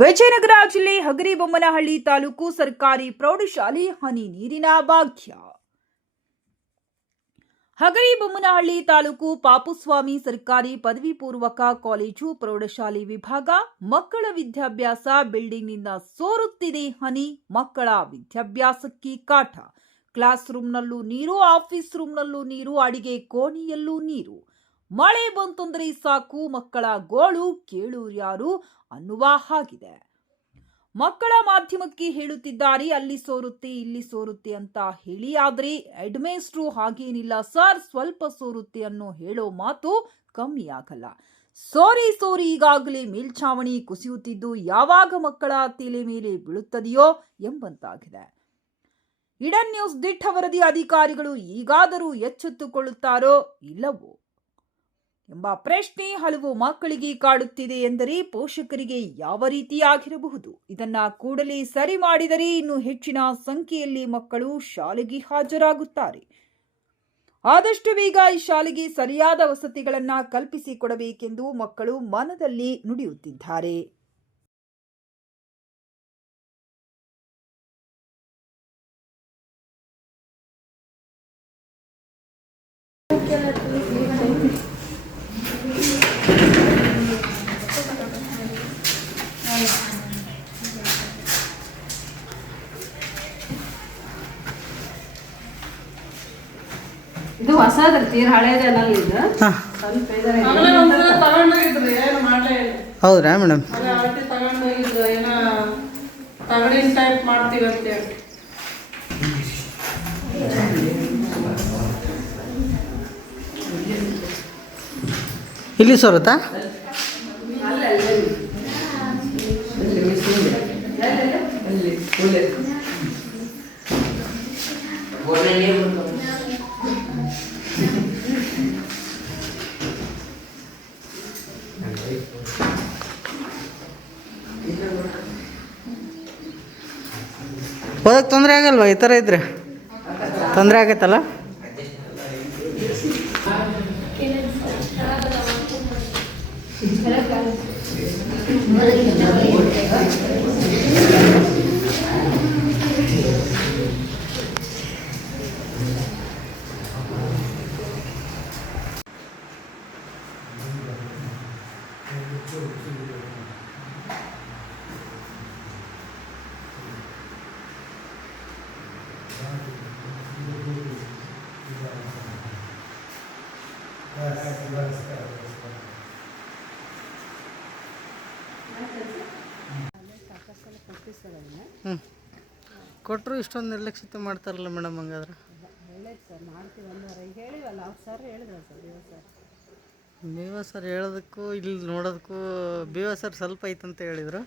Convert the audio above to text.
ವಿಜಯನಗರ ಜಿಲ್ಲೆ ಹಗರಿಬೊಮ್ಮನಹಳ್ಳಿ ತಾಲೂಕು ಸರ್ಕಾರಿ ಪ್ರೌಢಶಾಲೆ ಹನಿ ನೀರಿನ ಭಾಗ್ಯ. ಹಗರಿಬೊಮ್ಮನಹಳ್ಳಿ ತಾಲೂಕು ಪಾಪುಸ್ವಾಮಿ ಸರ್ಕಾರಿ ಪದವಿ ಪೂರ್ವಕ ಕಾಲೇಜು ಪ್ರೌಢಶಾಲೆ ವಿಭಾಗ ಮಕ್ಕಳ ವಿದ್ಯಾಭ್ಯಾಸ ಬಿಲ್ಡಿಂಗ್ನಿಂದ ಸೋರುತ್ತಿದೆ ಹನಿ, ಮಕ್ಕಳ ವಿದ್ಯಾಭ್ಯಾಸಕ್ಕೆ ಕಾಟ. ಕ್ಲಾಸ್ ರೂಮ್ನಲ್ಲೂ ನೀರು, ಆಫೀಸ್ ರೂಮ್ನಲ್ಲೂ ನೀರು, ಅಡಿಗೆ ಕೋಣೆಯಲ್ಲೂ ನೀರು. ಮಳೆ ಬಂತಂದ್ರೆ ಸಾಕು, ಮಕ್ಕಳ ಗೋಳು ಕೇಳು ಯಾರು ಅನ್ನುವ ಹಾಗಿದೆ. ಮಕ್ಕಳ ಮಾಧ್ಯಮಕ್ಕೆ ಹೇಳುತ್ತಿದ್ದಾರೆ, ಅಲ್ಲಿ ಸೋರುತ್ತೆ, ಇಲ್ಲಿ ಸೋರುತ್ತೆ ಅಂತ ಹೇಳಿ, ಆದ್ರೆ ಹೆಡ್ಮೇಸ್ಟ್ರು ಹಾಗೇನಿಲ್ಲ, ಸರ್, ಸ್ವಲ್ಪ ಸೋರುತ್ತೆ ಅನ್ನೋ ಹೇಳೋ ಮಾತು ಕಮ್ಮಿ ಆಗಲ್ಲ. ಸೋರಿ ಸೋರಿ, ಈಗಾಗಲೇ ಮೇಲ್ಛಾವಣಿ ಕುಸಿಯುತ್ತಿದ್ದು ಯಾವಾಗ ಮಕ್ಕಳ ತಲೆ ಮೇಲೆ ಬೀಳುತ್ತದೆಯೋ ಎಂಬಂತಾಗಿದೆ. ಇಡನ್ ನ್ಯೂಸ್ ದಿಟ್ಟ ವರದಿ ಅಧಿಕಾರಿಗಳು ಈಗಾದರೂ ಎಚ್ಚೆತ್ತುಕೊಳ್ಳುತ್ತಾರೋ ಇಲ್ಲವೋ? ಎಂಬ ಪ್ರಶ್ನೆ ಹಲವು ಮಕ್ಕಳಿಗೆ ಕಾಡುತ್ತಿದೆ ಎಂದರೆ ಪೋಷಕರಿಗೆ ಯಾವ ರೀತಿಯಾಗಿರಬಹುದು ಇದನ್ನ ಕೂಡಲೇ ಸರಿ ಮಾಡಿದರೆ ಇನ್ನು ಹೆಚ್ಚಿನ ಸಂಖ್ಯೆಯಲ್ಲಿ ಮಕ್ಕಳು ಶಾಲೆಗೆ ಹಾಜರಾಗುತ್ತಾರೆ. ಆದಷ್ಟು ಬೇಗ ಈ ಶಾಲೆಗೆ ಸರಿಯಾದ ವಸತಿಗಳನ್ನು ಕಲ್ಪಿಸಿಕೊಡಬೇಕೆಂದು ಮಕ್ಕಳು ಮನದಲ್ಲಿ ನುಡಿಯುತ್ತಿದ್ದಾರೆ. ಇದು ಹೊಸದ್ರಿ ತೀರ ಹಳೇದಲ್ಲ ಇದು. ಹಾಂ. ಸ್ವಲ್ಪ ಇಲ್ಲ. ಹೌದ್ರಾ ಮೇಡಮ್? ಅದೇ ಆವತ್ತಿ ಓದಕ್ಕೆ ತೊಂದರೆ ಆಗಲ್ವಾ? ಈ ಥರ ಇದ್ರೆ? ತೊಂದರೆ ಆಗತ್ತಲ್ಲ? ಕೊಟ್ಟರು ಇಷ್ಟೊಂದು ನಿರ್ಲಕ್ಷಿತ ಮಾಡ್ತಾರಲ್ಲ ಮೇಡಮ್ ಹಂಗಾದ್ರೆ. ಒಳ್ಳೇದು ಸರ್ ಬೀವ ಸರ್ ಹೇಳೋದಕ್ಕೂ ಇಲ್ಲಿ ನೋಡೋದಕ್ಕೂ ಬೀವ ಸರ್ ಸ್ವಲ್ಪ ಐತಂತ ಹೇಳಿದರು.